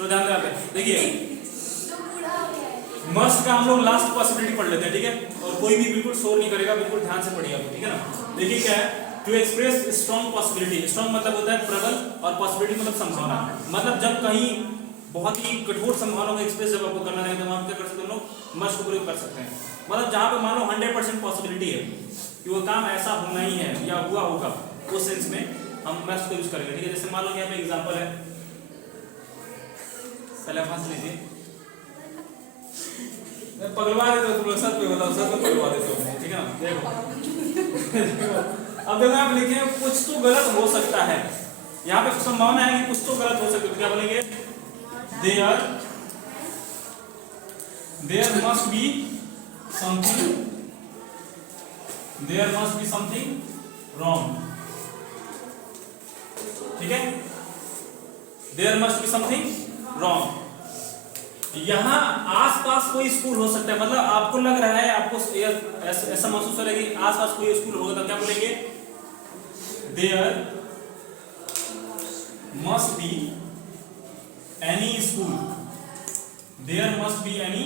तो ध्यान दें पे, देखिए मस्ट का हम लोग लास्ट पॉसिबिलिटी पढ़ लेते हैं, ठीक है, और कोई भी बिल्कुल शोर नहीं करेगा, बिल्कुल ध्यान से पढ़िए आप, ठीक है ना। देखिए क्या है, to express strong possibility, strong मतलब होता है प्रबल और पॉसिबिलिटी मतलब संभावना, मतलब जब कहीं बहुत ही कठोर संभावना को एक्सप्रेस जब आपको करना है तो आप क्या कर सकते हैं, लोग मस्ट का प्रयोग कर सकते हैं। मतलब जहां पे मान लो 100% पॉसिबिलिटी है कि वो काम ऐसा होना ही है या हुआ होगा, उस सेंस में हम मस्ट को यूज करेंगे, ठीक है। जैसे मान लो यहाँ पे एग्जांपल है, पहले फंस लीजिए, पगलवा देते हो तुम लोग, सच पे बताओ, सच में पगलवा देते हो, ठीक है ना। देखो अब देखो आप लिखे कुछ तो गलत हो सकता है, यहाँ पे संभावना है कि कुछ तो गलत हो सकता है, तो क्या बोलेंगे, there must be something, there must be something wrong, ठीक है, there must be something wrong. यहाँ आसपास कोई स्कूल हो सकता है, मतलब आपको लग रहा है, आपको ऐसा महसूस हो रहा है कि आसपास कोई स्कूल होगा, तो क्या बोलेंगे, there must be any school, there must be any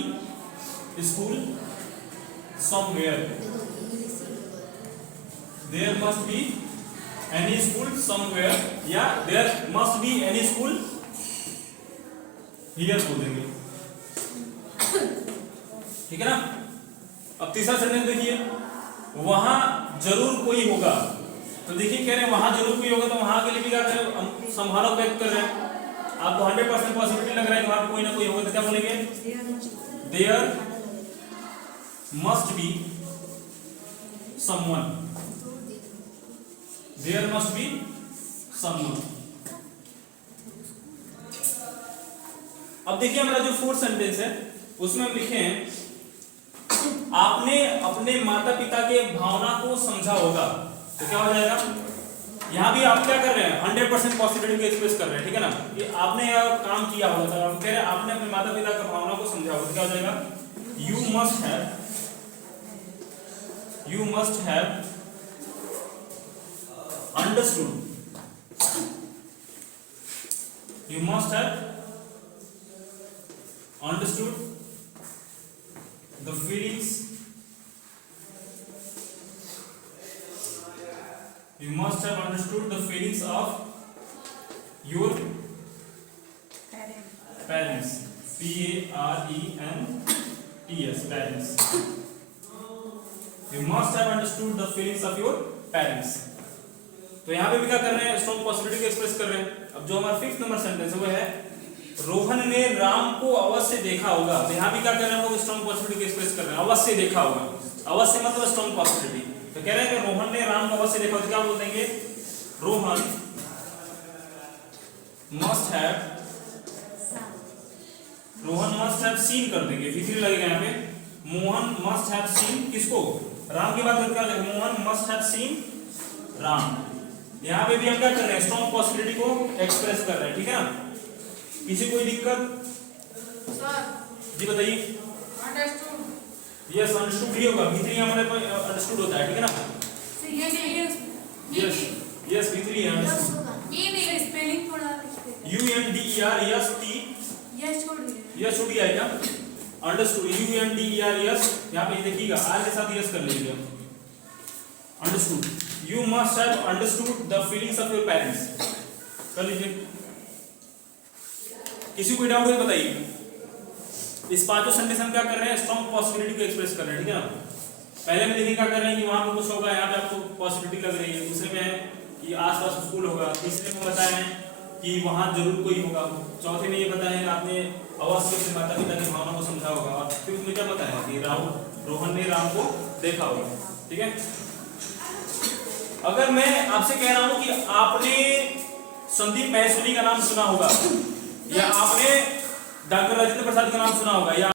school somewhere, there must be any school somewhere, या there must be any school here बोल देंगे, ठीक है ना। अब तीसरा सेंटेंस देखिए, वहां जरूर कोई होगा, तो देखिए कह रहे हैं वहां जरूर कोई होगा, तो वहां के लिए भी क्या कर रहे हैं, हम संभावना व्यक्त कर रहे हैं, आपको 100% पॉसिबिलिटी लग रहा है कि वहां कोई ना कोई होगा, तो क्या बोलेंगे, there must be someone, there must be someone. अब देखिए हमारा जो फोर्थ सेंटेंस है उसमें हम लिखे हैं, आपने अपने माता पिता के भावना को समझा होगा, तो क्या हो जाएगा, यहां भी आप क्या कर रहे हैं, 100% पॉसिबिलिटी को एक्सप्रेस कर रहे हैं, ठीक है ना। ये आपने यह काम किया होगा, तो आप कह रहे हैं आपने अपने माता पिता की भावना को समझा होगा, तो क्या हो जाएगा, you must have understood, you must have understood the feelings, you must have understood the feelings of your parents, P-A-R-E-N-T-S, parents, you must have understood the feelings of your parents। तो यहाँ पे भी क्या कर रहे हैं, स्ट्रॉन्ग पॉसिबिलिटी को express कर रहे हैं। अब जो हमारा 5th नंबर सेंटेंस है वो है, रोहन ने राम को अवश्य देखा होगा, तो यहाँ भी क्या कर रहे हैं, वो स्ट्रॉन्ग पॉसिबिलिटी को एक्सप्रेस कर रहे हैं, अवश्य देखा होगा, अवश्य मतलब स्ट्रॉन्ग पॉसिबिलिटी, तो कह रहे हैं कि रोहन ने राम को अवश्य देखा होगा, तो क्या बोल देंगे, रोहन मस्ट हैव सीन कर देंगे, V3 लगेगा यहाँ पे, मोहन मस्ट हैव सीन किसको, राम की बात करके क्या लगेगा, Mohan must have seen Ram. यहाँ पे भी हम क्या कर रहे हैं, स्ट्रॉन्ग पॉसिबिलिटी को एक्सप्रेस कर रहे हैं, ठीक है ना। किसी कोई दिक्कत जी बताइए, यस अंडरस्टूड ही होगा, V3 हमारे पास अंडरस्टूड होता है, ठीक है ना, यस V3 है अंडरस्टूड, ये नहीं स्पेलिंग थोड़ा UNDER यस टी यस छूट गया क्या, अंडरस्टूड UNDER यस, यहाँ पे देखिएगा आर के साथ यस कर लीजिए, understood, you must have understood the feelings of your parents, कर लीजिए। किसी कोई डाउट है बताइए। इस पांचों सेंटेंस हम क्या कर रहे हैं, स्ट्रॉन्ग पॉसिबिलिटी को एक्सप्रेस कर रहे हैं, ठीक है ना। पहले में देखिए क्या कर रहे हैं कि वहां पे कुछ होगा, यहाँ पे आपको पॉसिबिलिटी लग रही है, दूसरे में है कि आसपास स्कूल होगा, तीसरे में बताया है कि वहां जरूर कोई होगा, चौथे में ये बताया है आपने अवश्य अपने माता पिता की भावना को समझा होगा, और फिर उसमें क्या बताया कि रोहन ने राम को देखा होगा, ठीक है। अगर मैं आपसे कह रहा हूं कि आपने संदीप महेश्वरी का नाम सुना होगा, या आपने डॉक्टर राजेंद्र प्रसाद का नाम सुना होगा, या